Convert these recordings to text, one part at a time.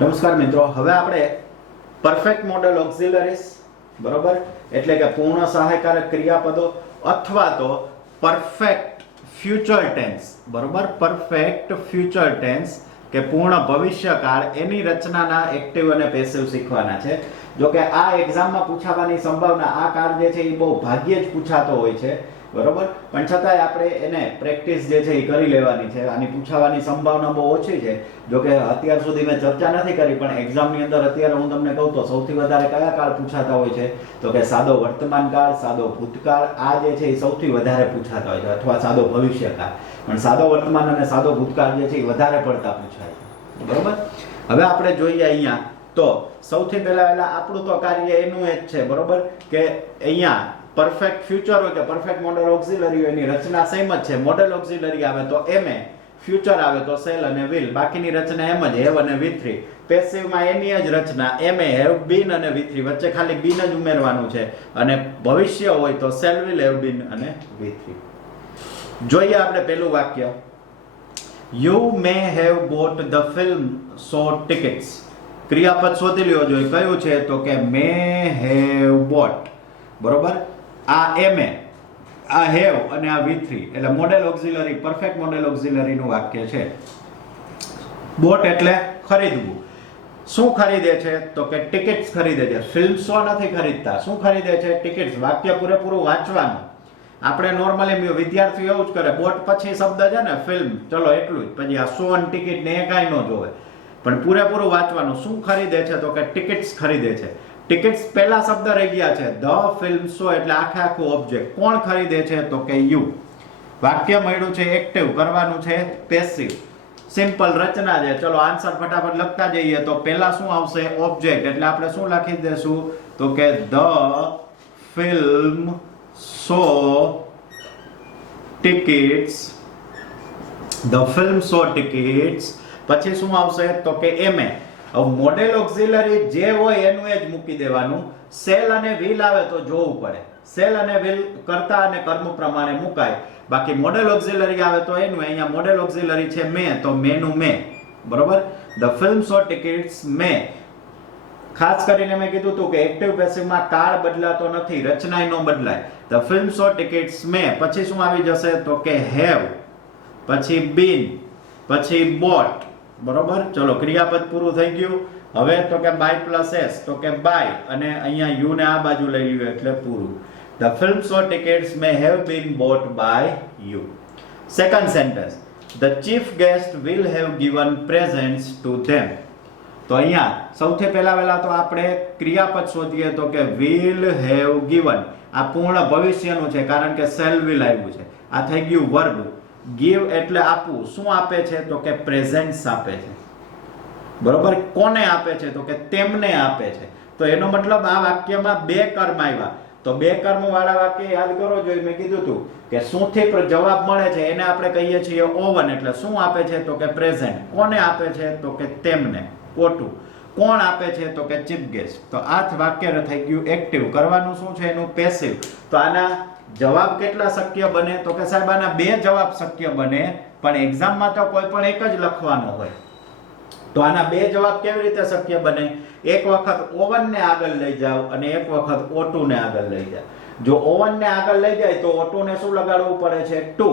નમસ્કાર મિત્રો, હવે આપણે પરફેક્ટ મોડલ ઓક્સિલરીઝ બરોબર એટલે કે પૂર્ણ સહાયકારક ક્રિયાપદો અથવા તો પરફેક્ટ ફ્યુચર ટેન્સ બરોબર પરફેક્ટ ફ્યુચર ટેન્સ કે પૂર્ણ ભવિષ્યકાળ એની રચનાના એક્ટિવ અને પેસિવ શીખવાના છે. જો કે આ એક્ઝામમાં પૂછાવાની સંભાવના આ કાળ જે છે એ બહુ ભાગ્યે જ પૂછાતો હોય છે બરોબર, પણ છતાંય આપણે એને પ્રેક્ટિસ જે છે એ કરી લેવાની છે. આની પૂછાવાની સંભાવના બહુ ઓછી છે. જો કે અત્યાર સુધી મેં ચર્ચા નથી કરી, પણ એક્ઝામની અંદર અત્યારે હું તમને કહું તો સૌથી વધારે કયા કાળ પૂછાતા હોય છે તો કે સાદો વર્તમાન કાળ, સાદો ભૂતકાળ, આ જે છે એ સૌથી વધારે પૂછાતા હોય છે, અથવા સાદો ભવિષ્યકાળ. પણ સાદો વર્તમાન અને સાદો ભૂતકાળ જે છે એ વધારે પડતા પૂછાય છે બરોબર. હવે આપણે જોઈએ અહીંયા તો સૌથી પહેલા આપણું તો કાર્ય એનું જ છે બરોબર કે અહીંયા પરફેક્ટ ફ્યુચર હોય કે પરફેક્ટ મોડલ ઓક્સિલરી હોય એની રચના સેમ જ છે. મોડલ ઓક્સિલરી આવે તો એમ એ, ફ્યુચર આવે તો સેલ અને વિલ, બાકીની રચના એમ જ હેવ અને V3. પેસિવમાં એની જ રચના એમ એ, હેવ, બીન અને V3, વચ્ચે ખાલી બીન જ ઉમેરવાનું છે. અને ભવિષ્ય હોય તો સેલ, વિલ, હેવ, બીન અને V3. જોઈએ આપણે પહેલું વાક્ય, you may have boat the film show tickets. ક્રિયાપદ શોધી લ્યો જોઈએ, કયું છે તો કે મે હેવ બોટ બરોબર. આ એમ એ, આ હેવ અને આ V3 એટલે model auxiliary, perfect model auxiliary નું વાક્ય છે. બોટ એટલે ખરીદવું. શું ખરીદે છે તો કે ટિકિટ્સ ખરીદે છે. ફિલ્મ શો નથી ખરીદતા. શું ખરીદે છે? ટિકિટ્સ. વાક્ય પૂરેપૂરું વાંચવાનું. આપણે નોર્મલી વિદ્યાર્થીઓ એવું જ કરે, બોટ પછી શબ્દ છે ને ફિલ્મ, ચલો એટલું જ, પછી આ શો અને ટિકિટ ને એ કાંઈ ન જોવે, પણ પૂરેપૂરું વાંચવાનું. શું ખરીદે છે તો કે ટિકિટ્સ ખરીદે છે. ટિકિટ્સ પહેલા શબ્દ રહી ગયા છે, ધ ફિલ્મ શો એટલે આખે આખું ઓબ્જેક્ટ. કોણ ખરીદે છે તો કે યુ. વાક્ય મળ્યું છે એક્ટિવ, કરવાનું છે પેસિવ. સિમ્પલ રચના છે. ચલો આન્સર ફટાફટ લખતા જઈએ તો પહેલા શું આવશે? ઓબ્જેક્ટ. એટલે આપણે શું લખી દેશું તો કે the film show tickets, the film show tickets. પછી શું આવશે તો કે એમ એ. હવે મોડેલ ઓક્સિલરી જે હોય એનું એ જ મૂકી દેવાનું. સેલ અને વિલ આવે તો જોવું પડે. સેલ અને વિલ કરતા અને કર્મ પ્રમાણે મુકાય. બાકી મોડેલ ઓક્સિલરી આવે તો એનું, અહીંયા મોડેલ ઓક્સિલરી છે મે, તો મેનું મે બરોબર. ધ ફિલ્મ શો ટિકિટ્સ મે. ખાસ કરીને મેં કીધું હતું કે એક્ટિવ પેસિવમાં કાળ બદલાતો નથી, રચનાય નો બદલાય. ધ ફિલ્મ શો ટિકિટ્સ મે. પછી શું આવી જશે તો કે હેવ, પછી બીન, પછી બોટ બરોબર. ચલો ક્રિયાપદ પૂરું થઈ ગયું. હવે તો કે બાય પ્લસ એસ, તો કે બાય, અને અહીંયા યુ ને આ બાજુ લઈ લ્યો એટલે પૂરું. The film show tickets may have been bought by you. Second sentence, the chief guest will have given presents to them. તો અહીંયા સૌથી પહેલા તો આપણે ક્રિયાપદ શોધીએ તો કે વિલ હેવ ગિવન. આ પૂર્ણ ભવિષ્યનું છે કારણ કે સેલ વિલ આવ્યું છે. આ થઈ ગયું વર્બ. ગીવ એટલે આપવું. શું આપે છે તો કે પ્રેઝન્ટ્સ આપે છે બરોબર. કોને આપે છે તો કે તેમને આપે છે. તો એનો મતલબ આ વાક્યમાં બે કર્મ આવ્યા. તો બે કર્મ વાળા વાક્ય યાદ કરો જોઈએ, મેં કીધું હતું કે શું થી જવાબ મળે છે એને આપણે કહીએ છીએ ઓવન. એટલે શું આપે છે તો કે પ્રેઝન્ટ. કોને આપે છે તો કે તેમને, ઓટું. કોણ આપે છે તો કે ચીફ ગેસ્ટ. તો આ વાક્ય થઈ ગયું એક્ટિવ. કરવાનું શું છે એનું પેસિવ. તો આના જવાબ કેટલા શક્ય બને તો કે સાહેબ આના બે જવાબ શક્ય બને, પણ એક્ઝામમાં તો કોઈ પણ એક જ લખવાનો હોય. તો આના બે જવાબ કેવી રીતે શક્ય બને? એક વખત ઓવન ને આગળ લઈ જાઓ અને એક વખત O2 ને આગળ લઈ જાઓ. જો ઓવન ને આગળ લઈ જાય તો O2 ને શું લગાડવું પડે છે? 2.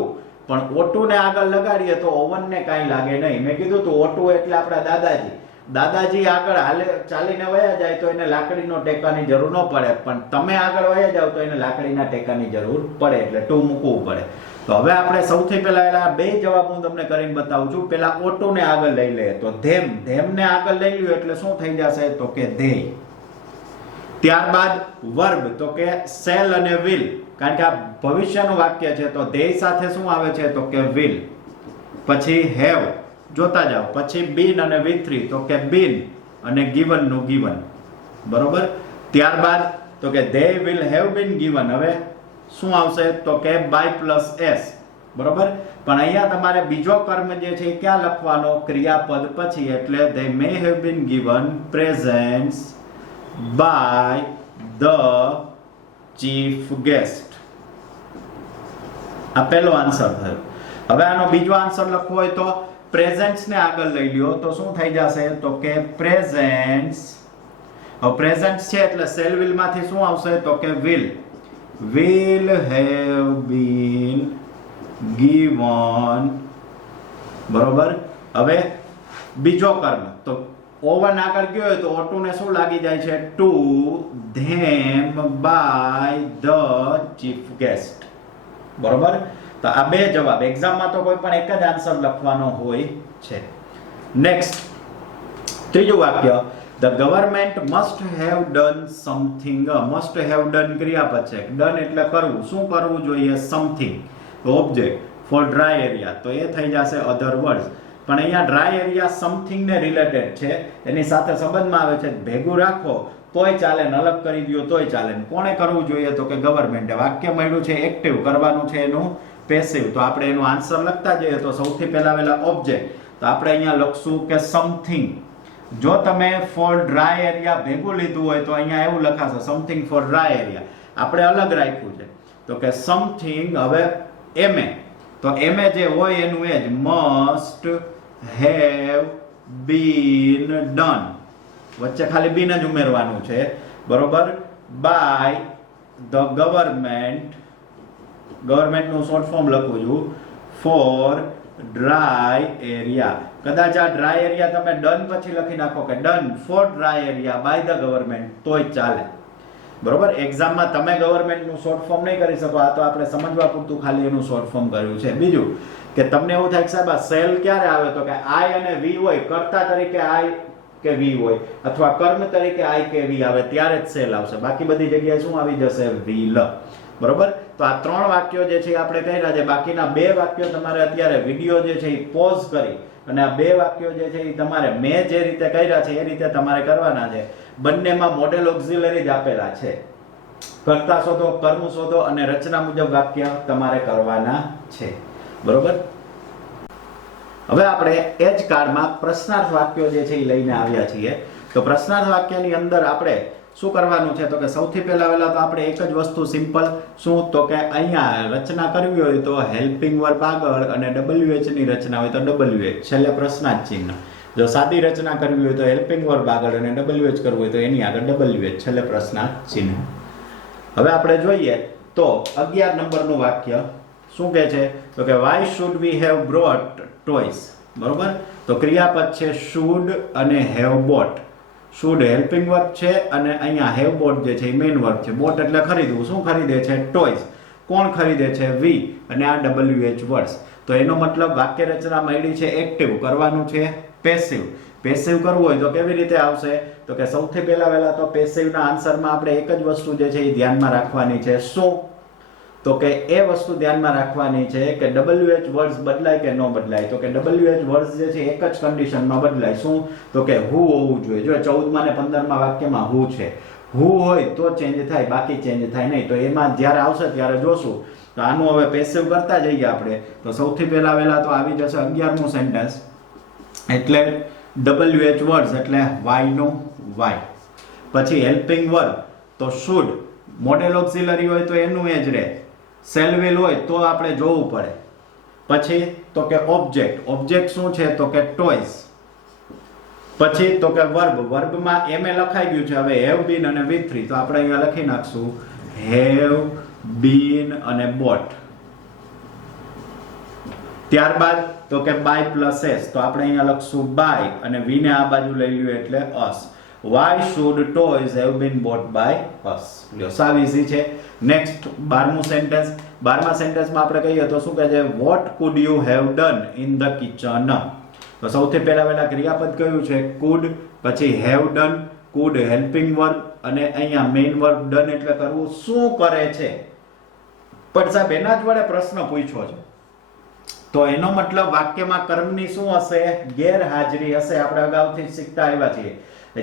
પણ O2 ને આગળ લગાડીએ તો ઓવન ને કાંઈ લાગે નહીં. મેં કીધું તો O2 એટલે આપણા દાદાજી. દાદાજી આગળ હાલે ચાલીને વયા જાય તો એને લાકડીનો ટેકાની જરૂર ન પડે, પણ તમે આગળ વયા જાવ તો એને લાકડીના ટેકાની જરૂર પડે, એટલે 2 મૂકવું પડે. તો હવે આપણે સૌથી પહેલા એના બે જવાબ હું તમને કરીને બતાવું છું. પહેલા O2 ને આગળ લઈ લે તો ધેમ. ધેમ ને આગળ લઈ લ્યો એટલે શું થઈ જશે તો કે ધેય. ત્યારબાદ વર્બ તો કે સેલ અને વિલ, કારણ કે આ ભવિષ્યનું વાક્ય છે તો ધેય સાથે શું આવે છે તો કે વિલ. પછી હેવ, જોતા જાઓ. પછી બીન અને V3 તો કે બીન અને ગિવન નું ગિવન બરોબર. ત્યારબાદ તો કે they will have been given. હવે શું આવશે તો કે બાય પ્લસ એસ બરોબર. પણ અહીંયા તમારે બીજો કર્મ જે છે એ ક્યાં લખવાનો? ક્રિયાપદ પછી. એટલે they may have been given presents by the chief guest. આ પહેલો આન્સર થયો. હવે આનો બીજો આન્સર લખવો હોય તો પ્રેઝન્ટ્સ ને આગળ લઈ લ્યો તો શું થઈ જશે તો કે પ્રેઝન્ટ્સ. હવે પ્રેઝન્ટ્સ છે એટલે શેલ વિલ માંથી શું આવશે તો કે will have been given. બરોબર. હવે બીજો કર્મ તો O1 આગળ ગયો હોય તો O2 ને શું લાગી જાય છે to them by the chief guest. બરોબર. તો આ બે જવાબ એક્ઝામમાં તો કોઈ પણ એક જ આન્સર લખવાનો હોય છે. નેક્સ્ટ ત્રીજું વાક્ય the government must have done something. must have done ક્રિયાપદ છે. done એટલે કરવું. શું કરવું જોઈએ? something. object for dry area તો એ થઈ જશે other words. પણ અહીંયા ડ્રાય એરિયા સમથિંગ ને રિલેટેડ છે, એની સાથે સંબંધમાં આવે છે. ભેગું રાખો તોય ચાલે ને અલગ કરી દો તોય ચાલે. કોણે કરવું જોઈએ તો કે ગવર્મેન્ટે. વાક્ય મળ્યું છે એક્ટિવ, કરવાનું છે એનું પેસિવ. તો આપણે એનો આન્સર લખતા જઈએ તો સૌથી પહેલા ઓબ્જેક્ટ. તો આપણે અહીંયા લખશું કે સમથિંગ. જો તમે ફોર ડ્રાય એરિયા ભેગું લીધું હોય તો અહીંયા એવું લખાશે સમથિંગ ફોર ડ્રાય એરિયા. આપણે અલગ રાખ્યું છે તો કે સમથિંગ. હવે એમે તો એમે જે હોય એનું એ જ મસ્ટ have been done. વચ્ચે ખાલી બીન જ ઉમેરવાનું છે. બરોબર. by the government. ગવર્મેન્ટ નું શોર્ટ ફોર્મ લખું છું for dry area. કદાચ આ ડ્રાય એરિયા તમે ડન પછી લખી નાખો કે done for dry area by the government તોય ચાલે. બરોબર. એક્ઝામમાં તમે ગવર્મેન્ટ નું શોર્ટ ફોર્મ નહીં કરી શકો. આ તો આપણે સમજવા પૂરતું ખાલી એનું શોર્ટ ફોર્મ કર્યું છે. બીજું કે તમને એવું થાય કે સાહેબ આ સેલ ક્યારે આવે તો કે આઈ અને વી હોય, કર્તા તરીકે આઈ કે વી હોય અથવા કર્મ તરીકે આઈ કે વી આવે ત્યારે જ સેલ આવશે. બાકી બધી જગ્યાએ શું આવી જશે? will. બરોબર. તો આ ત્રણ વાક્યો જે છે આપણે કર્યા છે. બાકીના બે વાક્યો તમારે અત્યારે વિડિયો જે છે એ પોઝ કરી અને આ બે વાક્યો જે છે એ તમારે મેં જે રીતે કર્યા છે એ રીતે તમારે કરવાના છે. બંનેમાં મોડેલ ઓક્ઝિલરી જ આપેલા છે. કર્તા શોધો, કર્મ શોધો અને રચના મુજબ વાક્ય તમારે કરવાના છે. બરોબર. હવે આપણે એ જ કાર્ડમાં પ્રશ્નાર્થ વાક્યો જે છે એ લઈને આવ્યા છીએ. તો પ્રશ્નાર્થ વાક્યની અંદર આપણે શું કરવાનું છે તો કે સૌથી પહેલા તો આપણે એક જ વસ્તુ સિમ્પલ શું તો કે અહીંયા રચના કરવી હોય તો હેલ્પિંગ વર્બ આગળ અને WH ની રચના હોય તો WH છેલ્લે પ્રશ્નાર્થ ચિહ્ન. જો સાદી રચના કરવી હોય તો હેલ્પિંગ વર્બ આગળ અને WH કરવું હોય તો એની આગળ WH છેલ્લે પ્રશ્નાર્થ ચિહ્ન. હવે આપણે જોઈએ તો 11 નંબરનું વાક્ય શું કહે છે તો કે why should we have brought toys. બરોબર. તો ક્રિયાપદ છે should અને have bought. should helping verb છે અને અહીંયા have bought જે છે એ મેઇન વર્બ છે. bought એટલે ખરીદવું. શું ખરીદે છે? toys. કોણ ખરીદે છે? we. અને આ WH વર્ડ્સ. તો એનો મતલબ વાક્ય રચના મળી છે એક્ટિવ, કરવાનું છે પેસિવ. પેસિવ કરવું હોય તો કેવી રીતે આવશે તો કે સૌથી પહેલા તો પેસિવના આન્સરમાં આપણે એક જ વસ્તુ જે છે એ ધ્યાનમાં રાખવાની છે. શું તો કે એ વસ્તુ ધ્યાનમાં રાખવાની છે કે WH વર્ડ્સ બદલાય કે ન બદલાય. તો કે WH વર્ડ્સ જે છે એક જ કન્ડિશનમાં બદલાય. શું તો કે who હોવું જોઈએ. જો 14માં અને 15માં વાક્યમાં who છે. who હોય તો ચેન્જ થાય, બાકી ચેન્જ થાય નહીં. તો એમાં જ્યારે આવશે ત્યારે જોશું. તો આનું હવે પેસિવ કરતા જઈએ આપણે. તો સૌથી પહેલા તો આવી જશે 11મું સેન્ટેન્સ એટલે WH વર્ડ્સ એટલે why નું why. પછી હેલ્પિંગ વર્બ તો should. મોડેલ ઓક્સિલરી હોય તો એનું એ જ રહે. સેલ વિલ હોય તો આપણે જોવું પડે. પછી તો કે ઓબ્જેક્ટ. ઓબ્જેક્ટ શું છે તો કે ટોયસ. પછી તો કે વર્બ. વર્બમાં એમ એ લખાઈ ગયું છે. હવે હેવ બીન અને V3 તો આપણે અહીંયા લખી નાખશું હેવ બીન અને બોટ. ત્યારબાદ તો કે બાય પ્લસ એસ તો આપણે અહીંયા લખશું બાય અને વી ને આ બાજુ લઈ લ્યો એટલે અસ. Why should toys have been bought by us? લ્યો સાવ ઈઝી છે. Next 12મું sentence. 12મા સેન્ટેન્સમાં આપણે કહીએ તો શું કહે છે what could you have done in the kitchen. તો સૌથી પહેલા ક્રિયાપદ કયું છે could. પછી have done, could helping verb અને અહીંયા મેઇન વર્બ done એટલે કરવું. શું કરે છે પણ સાહેબ એના જ વડે પ્રશ્ન પૂછ્યો છે તો એનો મતલબ વાક્યમાં કર્મની શું હશે? ગેરહાજરી હશે. આપણે અગાઉથી શીખતા આવ્યા છીએ.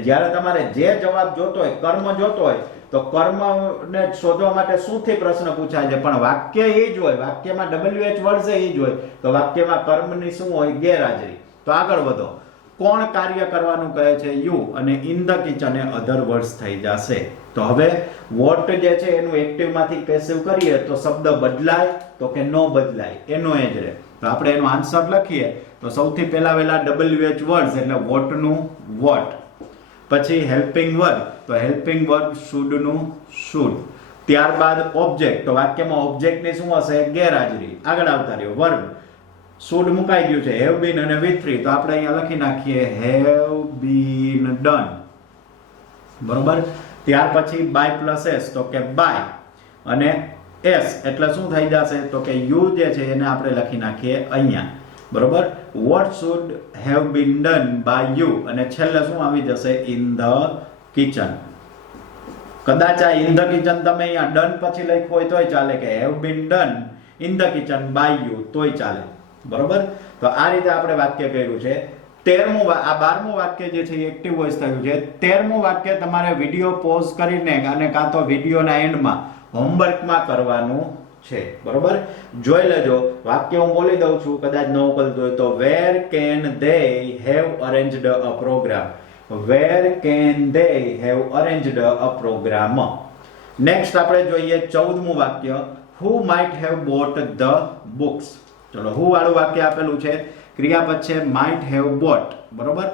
જ્યારે તમારે જે જવાબ જોતો હોય, કર્મ જોતો હોય તો કર્મને શોધવા માટે શુંથી પ્રશ્ન પૂછાય છે પણ વાક્ય એ જ હોય. વાક્યમાં WH વર્ડ્સ એ જ હોય તો વાક્યમાં કર્મની શું હોય? ગેરહાજરી. તો આગળ વધો. કોણ કાર્ય કરવાનું કહે છે? યુ. અને in the kitchen A other words થઈ જશે. તો હવે વોટ જે છે એનું એક્ટિવ માંથી પેસિવ કરીએ તો શબ્દ બદલાય તો કે નો બદલાય? એનો એ જ રહે. તો આપણે એનો આન્સર લખીએ તો સૌથી પહેલા વેલા WH વર્ડ્સ એટલે વોટનું વોટ, પછી હેલ્પિંગ વર્બ તો હેલ્પિંગ વર્બ શુડનું શુડ, ત્યારબાદ ઓબ્જેક્ટ તો વાક્યમાં ઓબ્જેક્ટની શું હશે ગેરહાજરી, આગળ આવતા રહ્યો વર્બ શુડ મુકાઈ ગયું છે હેવ બીન અને વિથ ફ્રી તો આપણે અહીંયા લખી નાખીએ હેવ બીન ડન, બરોબર. ત્યાર પછી બાય પ્લસ એસ તો કે બાય અને એસ એટલે શું થઈ જશે તો કે યુ જે છે એને આપણે લખી નાખીએ અહીંયા, બરોબર. What should have been done by you અને છેલ્લે શું આવી જશે ઇન ધ કિચન. કદાચ આ ઇન ધ કિચન તમે અહીંયા ડન પછી લખ્યું હોય તોય ચાલે કે have been done in the kitchen by you તોય ચાલે, બરોબર. તો આ રીતે આપણે વાક્ય કર્યું છે. 13મું આ 12મું વાક્ય જે છે એ એક્ટિવ વોઇસ થયું છે. 13મું વાક્ય તમારે વિડિયો પોઝ કરીને અને કાં તો વિડિયોના એન્ડમાં હોમવર્કમાં કરવાનું છે, બરોબર. જોઈ લેજો વાક્ય હું બોલી દઉં છું કદાચ ન ઉકલતું હોય તો where can they have arranged a programme, where can they have arranged a programme. Next આપણે જોઈએ 14મું વાક્ય who might have bought the books. ચલો who વાળું વાક્ય આપેલું છે, ક્રિયાપદ છે might have bought, બરોબર.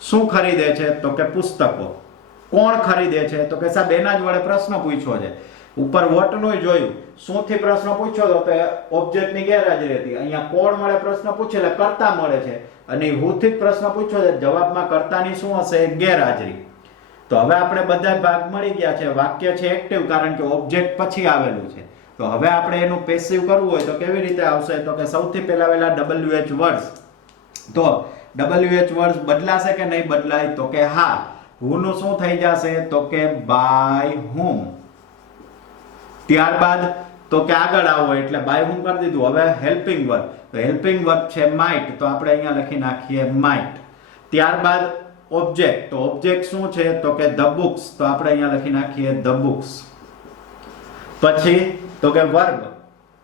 શું ખરીદે છે તો કે પુસ્તકો. કોણ ખરીદે છે તો કે સાહેબ એના જ વડે પ્રશ્ન પૂછ્યો છે. ઉપર વોટ નું જોયું, શું થી પ્રશ્ન પૂછ્યો તો કે ઓબ્જેક્ટ ની ગેરહાજરી હતી. અહીંયા કોણ મળે પ્રશ્ન પૂછે એટલે કર્તા મળે છે અને who થી પ્રશ્ન પૂછ્યો છે જવાબમાં કર્તાની શું હશે ગેરહાજરી. તો હવે આપણે બધા ભાગ મળી ગયા છે. વાક્ય છે એક્ટિવ કારણ કે ઓબ્જેક્ટ પછી આવેલું છે. તો હવે આપણે એનું પેસિવ કરવું હોય તો કેવી રીતે આવશે તો કે સૌથી પહેલા વેલા WH વર્ડ્સ. તો WH વર્ડ્સ બદલાશે કે નહીં બદલાય તો કે હા. who નું શું થઈ જશે તો કે by whom. ત્યારબાદ તો કે આગળ આવો એટલે by whom કરી દીધું. હવે હેલ્પિંગ વર્બ તો હેલ્પિંગ વર્બ છે might તો આપણે અહીંયા લખી નાખીએ might. ત્યારબાદ ઓબ્જેક્ટ તો ઓબ્જેક્ટ શું છે તો કે the books તો આપણે અહીંયા લખી નાખીએ the books. પછી તો કે વર્બ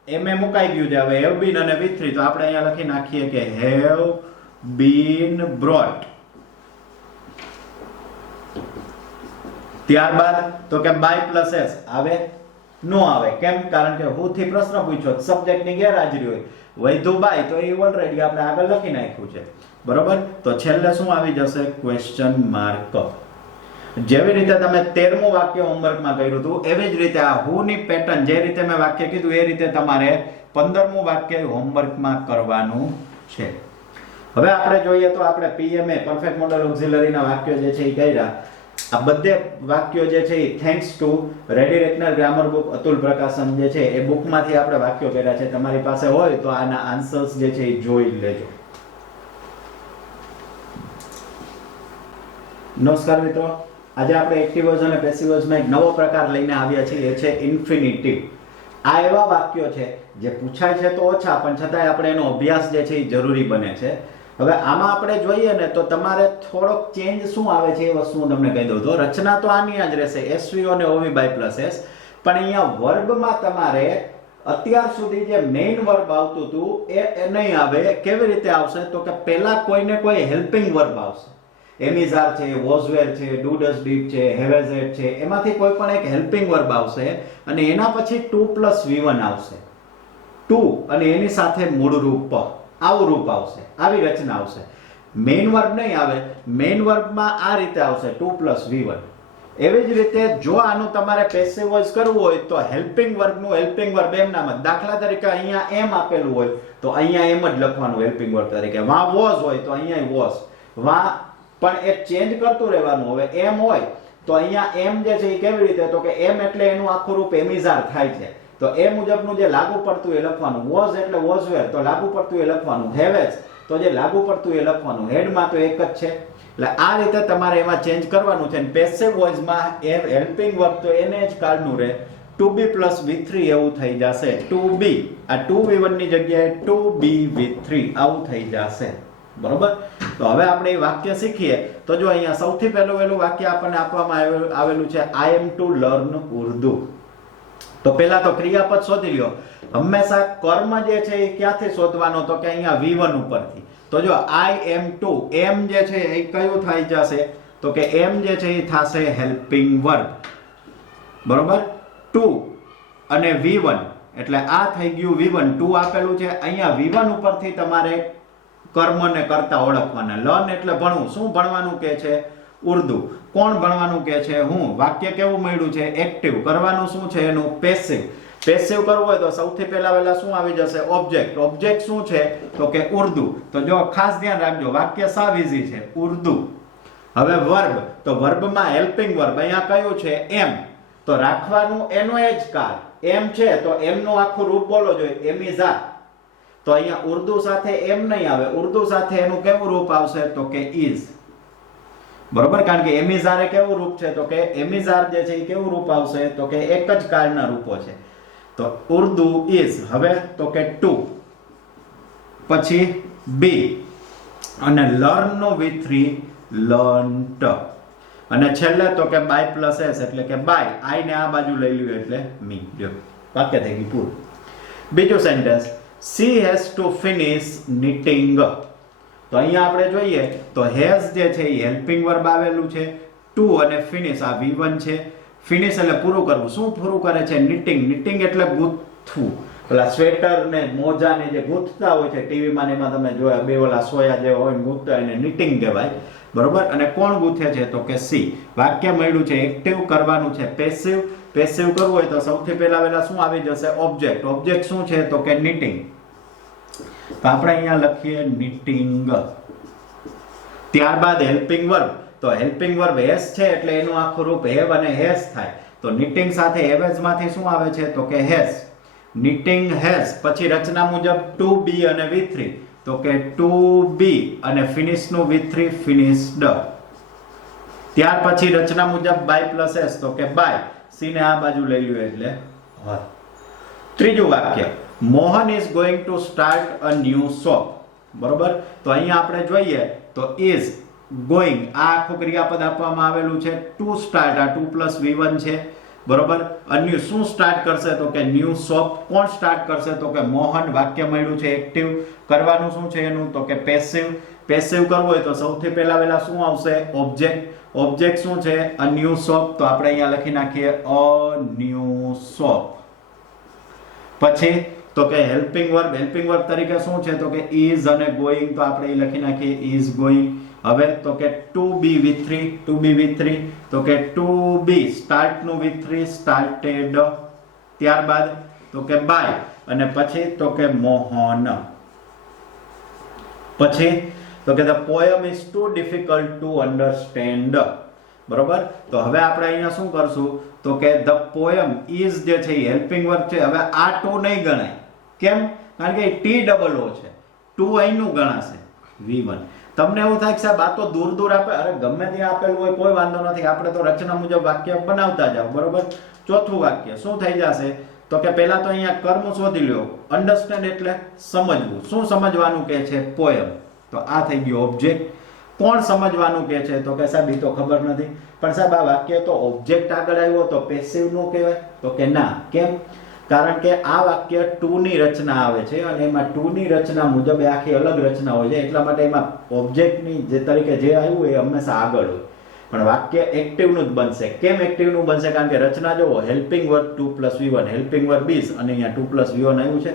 એમ એ મુકાઈ ગયું છે. હવે હેવ બીન અને વિથ ફ્રી તો આપણે અહીંયા લખી નાખીએ કે હેવ બીન બ્રોટ. ત્યારબાદ તો કે બાય પ્લસ એસ આવે નો આવે, કેમ કારણ કે who થી પ્રશ્ન પૂછ્યો સબ્જેક્ટ ની ગેરહાજરી હોય. વૈધું બાય તો એ ઓલરેડી આપણે આગળ લખી નાખ્યું છે, બરોબર. તો છેલ્લે શું આવી જશે ક્વેશ્ચન માર્ક. જેવી રીતે તમે 13મું વાક્ય હોમવર્કમાં કર્યું હતું એવી જ રીતે આ who ની પેટર્ન જે રીતે મેં વાક્ય કીધું એ રીતે તમારે 15મું વાક્ય હોમવર્કમાં કરવાનું છે. હવે આપણે જોઈએ તો આપણે પીએમએ પરફેક્ટ મોડલ ઓક્ઝિલરીના વાક્યો જે છે એ કર્યા. આ બધે વાક્યો જે છે એ thanks to ready reckoner grammar book Atul Prakashan જે છે એ બુકમાંથી આપણે વાક્યો કર્યા છે. તમારી પાસે હોય તો આના આન્સર્સ જે છે એ જોઈ લેજો. નમસ્કાર મિત્રો, આજે આપણે એક્ટિવર્સ અને પેસિવર્સમાં એક નવો પ્રકાર લઈને આવ્યા છીએ, એ છે ઇન્ફિનિટિવ. આ એવા વાક્યો છે જે પૂછાય છે તો ઓછા પણ છતાંય આપણે એનો અભ્યાસ જે છે એ જરૂરી બને છે. હવે આમાં આપણે જોઈએ ને તો તમારે થોડોક ચેન્જ શું આવે છે એ વસ્તુ હું તમને કહી દઉં. તો રચના તો આની જ રહેશે SVO અને OV બાય પ્લસ S, પણ અહીંયા વર્બમાં તમારે અત્યાર સુધી જે મેઇન વર્બ આવતું હતું એ નહીં આવે. કેવી રીતે આવશે તો કે પહેલા કોઈને કોઈ હેલ્પિંગ વર્બ આવશે. એમિઝાર છે, વોઝવેર છે, ડુ ડઝ ડીડ છે, હેવેઝ એટ છે, એમાંથી કોઈ પણ એક હેલ્પિંગ વર્બ આવશે અને એના પછી 2 + V1 આવશે. 2 અને એની સાથે મૂળ રૂપ આવું રૂપ આવશે, આવી રચના આવશે. મેઇન વર્બ નહીં આવે. મેઇન વર્બમાં આ રીતે આવશે 2 + V1. એવી જ રીતે જો આનું તમારે પેસિવ વોઇસ કરવું હોય તો હેલ્પિંગ વર્બનું હેલ્પિંગ વર્બ એમ નામ જ. દાખલા તરીકે અહીંયા એમ આપેલું હોય તો અહીંયા એમ જ લખવાનું હેલ્પિંગ વર્બ તરીકે. વા વોઝ હોય તો અહીંયા વોઝ. વા પણ એ ચેન્જ કરતું રહેવાનું. હવે એમ હોય તો અહીંયા એમ જે છે એ કેવી રીતે તો કે એમ એટલે એનું આખું રૂપ એમિઝાર થાય છે તો એ મુજબનું જે લાગુ પડતું એ લખવાનું. વોઝ એટલે વોઝવેર તો લાગુ પડતું એ લખવાનું. હેવેઝ તો જે લાગુ પડતું એ લખવાનું. હેડમાં તો એક જ છે. એટલે આ રીતે તમારે એમાં ચેન્જ કરવાનું છે. પેસિવ વોઇસમાં એ હેલ્પિંગ વર્બ તો એને જ કાઢનું રહે. 2B + V3 એવું થઈ જશે. 2B આ 2V1 ની જગ્યાએ 2B V3 આવું થઈ જશે, બરોબર. તો હવે આપણે એ વાક્ય શીખીએ. તો જો અહીંયા સૌથી પહેલું વાક્ય આપણને આપવામાં આવેલું છે I am to learn Urdu. તો પહેલા તો ક્રિયાપદ શોધી લ્યો. હંમેશા કર્મ જે છે એ ક્યાંથી શોધવાનો તો કે અહીંયા V1 ઉપરથી. તો જો I am to એમ જે છે એ કયું થઈ જશે તો કે એમ જે છે એ થશે હેલ્પિંગ વર્બ, બરોબર. 2 અને V1 એટલે આ થઈ ગયું V1. 2 આપેલું છે અહીંયા V1 ઉપરથી તમારે કર્મને કરતા ઓળખવાના. લર્ન એટલે ભણવું. શું ભણવાનું કે છે? ઉર્દુ. કોણ ભણવાનું કે છે? હું. વાક્ય કેવું મળ્યું છે? એક્ટિવ. કરવાનું શું છે એનું? પેસિવ. પેસિવ કરવું હોય તો સૌથી પહેલા શું આવી જશે? ઓબ્જેક્ટ. ઓબ્જેક્ટ શું છે? તો કે ઉર્દુ. તો જો ખાસ ધ્યાન રાખજો, વાક્ય સાવ ઈઝી છે, ઉર્દુ. હવે વર્બ, તો વર્બમાં હેલ્પિંગ વર્બ અહીંયા કયું છે? એમ. તો રાખવાનું એનો એ જ કાળ. એમ છે તો એમ નું આખું રૂપ બોલો જોઈએ, એમિઝાર. તો અહીંયા ઉર્દુ સાથે એમ નહીં આવે, ઉર્દુ સાથે એનું કેવું રૂપ આવશે? તો કે ઇઝ. બરોબર, કારણ કે એમિઝારે કેવું રૂપ છે? તો કે એમિઝાર જે છે એ કેવું રૂપ આવશે? તો કે એક જ કાળના રૂપો છે. તો ઉર્દુ ઇઝ. હવે તો કે ટુ, પછી બી, અને લર્ન નો V3 લર્ન્ટ, અને છેલ્લે તો કે બાય પ્લસ એસ એટલે કે બાય. આઈ ને આ બાજુ લઈ લ્યો એટલે મી. જો વાક્ય થઈ ગયું પૂરું. બીજું sentence, she has to finish knitting. તો અહીંયા આપણે જોઈએ તો હેઝ જે છે એ હેલ્પિંગ વર્બ આવેલું છે, ટુ અને ફિનિશ આ V1 છે. ફિનિશ એટલે પૂરું કરવું. શું પૂરું કરે છે? નિટિંગ. નિટિંગ એટલે ગૂંથવું. પેલા સ્વેટર ને મોજા ને જે ગૂંથતા હોય છે ટીવીમાં ને એમાં તમે જોયા, બે ઓલા સોયા જેવા હોય ગૂંથતા, એને નિટિંગ કહેવાય. બરોબર, અને કોણ ગૂંથે છે? તો કે સી. વાક્ય મળ્યું છે એક્ટિવ, કરવાનું છે પેસિવ. પેસિવ કરવું હોય તો સૌથી પહેલા શું આવી જશે? ઓબ્જેક્ટ. ઓબ્જેક્ટ શું છે? તો કે નિટિંગ. તો આપણે અહીંયા લખીએ નિટિંગ. ત્યારબાદ હેલ્પિંગ વર્બ. તો હેલ્પિંગ વર્બ હેઝ છે એટલે એનું આખું રૂપ હેવ અને હેઝ થાય. તો નિટિંગ સાથે હેવેઝ માંથી શું આવે છે? તો કે હેઝ. નિટિંગ હેઝ. પછી રચના મુજબ ટુ બી અને V3. તો કે ટુ બી અને ફિનિશ નું V3 ફિનિશ્ડ. ત્યાર પછી રચના મુજબ બાય પ્લસ એસ. તો કે બાય. સી ને આ બાજુ લઈ લ્યો એટલે હોય. ત્રીજું વાક્ય, Mohan is going to start a new shop. બરોબર, તો અહીંયા આપણે જોઈએ તો ઇઝ ગોઈંગ આ આખું ક્રિયાપદ આપવામાં આવેલું છે. ટુ સ્ટાર્ટ, આ 2 + V1 છે. બરોબર, અન્ય શું સ્ટાર્ટ કરશે? તો કે ન્યૂ શોપ. કોણ સ્ટાર્ટ કરશે? તો કે મોહન. વાક્ય મળ્યું છે એક્ટિવ. કરવાનું શું છે એનું? તો કે પેસિવ. પેસિવ કરવું હોય તો સૌથી પહેલા શું આવશે? ઓબ્જેક્ટ. ઓબ્જેક્ટ શું છે? A new shop. તો આપણે અહીંયા લખી નાખીએ અ ન્યૂ શોપ. પછી તો કે હેલ્પિંગ વર્બ. હેલ્પિંગ વર્બ તરીકે શું છે? તો કે ઇઝ અને ગોઈંગ. તો આપણે એ લખી નાખીએ ઇઝ ગોઈંગ. હવે તો કે to B V3. Two B V3. તો કે ટુ બી સ્ટાર્ટ નું V3 સ્ટાર્ટેડ. ત્યારબાદ તો કે બાય, અને પછી તો કે મોહન. પછી તો કે the poem is too difficult to understand. બરોબર, તો હવે આપણે અહીંયા શું કરશું? તો કે the poem is જે છે એ હેલ્પિંગ વર્બ છે. હવે આ ટુ નહીં ગણાય. કેમ? કારણ કે ટી ડબલ ઓ છે. ટુ અહીંનું ગણાશે V1. તમને એવું થાય કે સાહેબ આ તો દૂર દૂર આપે. અરે ગમે ત્યાં આપેલું હોય કોઈ વાંધો નથી, આપણે તો રચના મુજબ વાક્ય બનાવતા જાવ. બરોબર, ચોથું વાક્ય શું થઈ જશે? તો કે પહેલા તો અહીંયા કર્મ શોધી લ્યો. અન્ડરસ્ટેન્ડ એટલે સમજવું. શું સમજવાનું કે છે? પોયમ. તો આ થઈ ગયો ઓબ્જેક્ટ. કોણ સમજવાનું કે છે? તો કે સાહેબ એ તો ખબર નથી. પણ સાહેબ આ વાક્ય તો ઓબ્જેક્ટ આગળ આવ્યો તો પેસિવ નું કહેવાય. તો કે ના. કેમ? કારણ કે આ વાક્ય ટુ ની રચના આવે છે અને એમાં ટુ ની રચના મુજબ આખી અલગ રચના હોય છે. એટલા માટે એમાં ઓબ્જેક્ટની જે તરીકે જે આવ્યું એ હંમેશા આગળ હોય. પણ વાક્ય એક્ટિવ નું જ બનશે. કેમ એક્ટિવ નું બનશે? કારણ કે રચના જોવો, helping verb 2 + V1, helping verb is, અને અહીંયા 2 + V1 આવ્યું છે.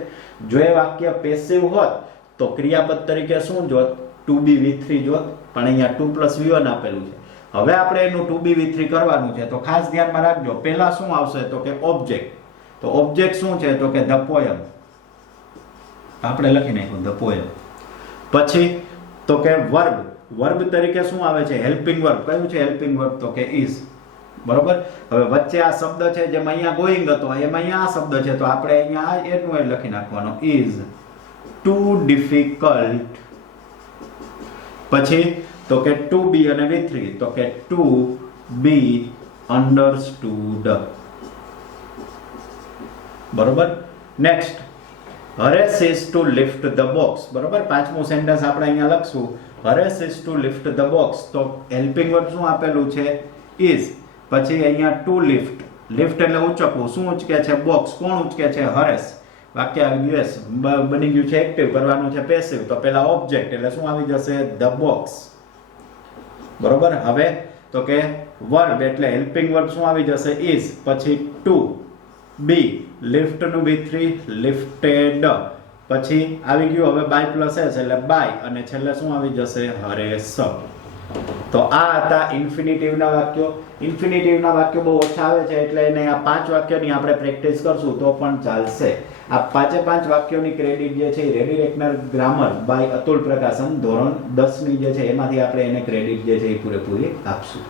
જો એ વાક્ય પેસિવ હોત તો ક્રિયાપદ તરીકે શું જોત? 2b V3 જોત. પણ અહીંયા 2 + V1 આપેલું છે. હવે આપણે એનું 2b V3 કરવાનું છે. તો ખાસ ધ્યાનમાં રાખજો, પહેલા શું આવશે? તો કે ઓબ્જેક્ટ. તો ઓબ્જેક્ટ શું છે? તો કે ધ પોયમ. આપણે લખી નાખ્યું ધ પોયમ. પછી તો કે વર્બ. વર્બ તરીકે શું આવે છે? Helping verb. કયું છે હેલ્પિંગ વર્બ? તો કે ઇઝ. બરોબર, હવે વચ્ચે આ શબ્દ છે જેમ અહીંયા ગોઈંગ હતો એમ અહીંયા આ શબ્દ છે, તો આપણે અહીંયા એનું એ લખી નાખવાનો ઇઝ ટુ ડિફિકલ્ટ. પછી તો કે ટુ બી અને V3. તો કે ટુ બી અન્ડરસ્ટુડ. બરોબર, next, Haresh is to lift the box. બરોબર, પાંચમું સેન્ટેન્સ આપણે અહીંયા લખશું. Haresh is to lift the box. તો હેલ્પિંગ વર્બ શું આપેલું છે? ઇઝ. પછી અહીંયા ટુ લિફ્ટ. લિફ્ટ એટલે ઉંચકવું. શું ઉંચકે છે? બોક્સ. કોણ ઉંચકે છે? હરેશ. વાક્ય યુએસ બની ગયું છે એક્ટિવ. કરવાનું છે પેસિવ. તો પેલા ઓબ્જેક્ટ એટલે શું આવી જશે? The box. બરોબર, હવે તો કે વર્બ એટલે હેલ્પિંગ વર્બ શું આવી જશે? ઇઝ. પછી ટુ બી લિફ્ટ નું V3 લિફ્ટેડ. પછી આવી ગયું હવે બાય પ્લસ એસ એટલે બાય, અને છેલ્લે શું આવી જશે? હરેશ. તો આ હતા ઇન્ફિનિટિવના વાક્યો. ઇન્ફિનિટિવના વાક્યો બહુ ઓછા આવે છે એટલે એને આ 5 વાક્યોની આપણે પ્રેક્ટિસ કરશું તો પણ ચાલશે. આ 5 વાક્યોની ક્રેડિટ જે છે એ ready reckoner grammar by Atul Prakashan ધોરણ 10 ની જે છે એમાંથી આપણે એને ક્રેડિટ જે છે એ પૂરેપૂરી આપશું.